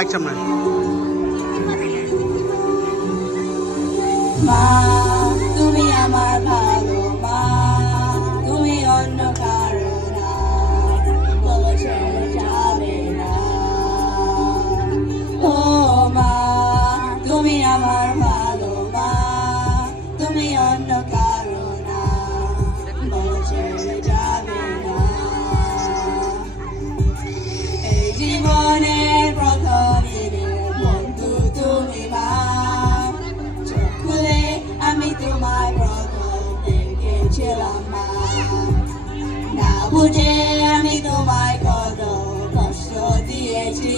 Mic সামনে। মা তুমি আমার ভালো মা, তুমি অন্য কারো না, বলো ছেড়ে যাবে না। ও মা তুমি আমার ভালো মা, তুমি অন্য কারো না, বলো ছেড়ে যাবে না। এই জীবনের প্রথম দিনের বন্ধু তুমি মা, চোখ খুলে আমি তোমায় প্রথম দেখেছিলাম মা, না বুঝে আমি তোমায় কত কষ্ট দিয়েছি,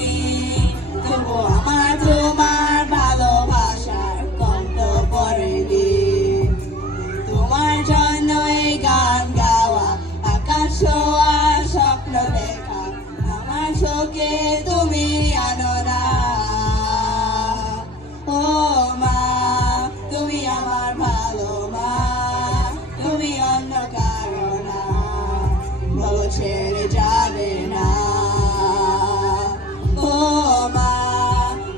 তবু আমার তোমার ভালোবাসার কষ্ট পড়েনি। তোমার জন্য এই গান গাওয়া, আকাশ ছোঁয়া, স্বপ্ন দেখা, আমার চোখে তুমি আনো না। ও মা তুমি আমার ভালো মা, তুমি অন্য কারো না, বলো ছেড়ে যাবে না। ও মা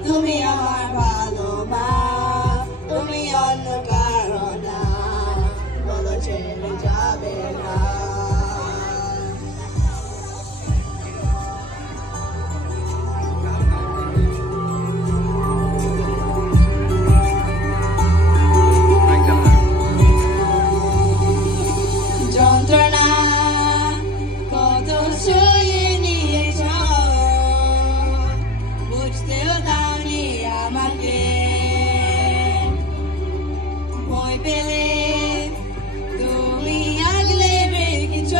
তুমি আমার ভালো মা, তুমি অন্য কারো না, বলো ছেড়ে যাবে না। যন্ত্রণা কত সয়ে নিয়েছ, বুঝতেও দাওনি আমাকে, ভয় পেলে তুমি আগলে রেখেছ,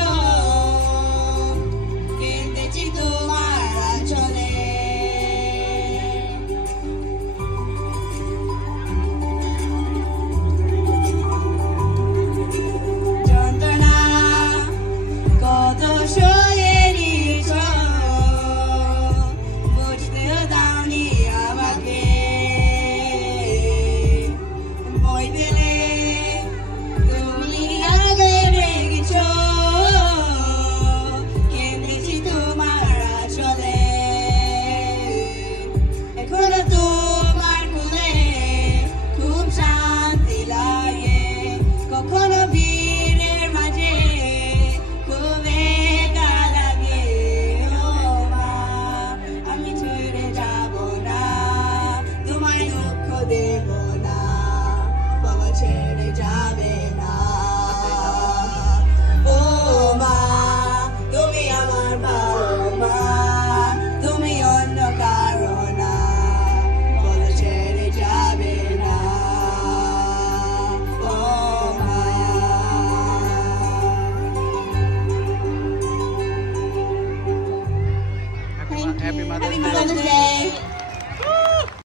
কেঁদেছি তোমার আঁচলে। যন্ত্রণা কত সয়ে নিয়েছ, বুঝতেও দাওনি আমাকে, ভয় পেলে তুমি আগলে রেখেছ, কেঁদেছি তোমার আঁচলে। এখনো তোমার কোলে খুব শান্তি লাগে, কখনো ভিড়ের মাঝে খুব একা লাগে। ও মা আমি ছেড়ে যাব না, তোমায় দুঃখ দেব না, বাবা ছেড়ে যাবে না। ও মা তুমি আমার ভালো মা, তুমি অন্য কারো না, বলো ছেড়ে যাবে না। ও মা happy mother's day. Happy Mother's Day.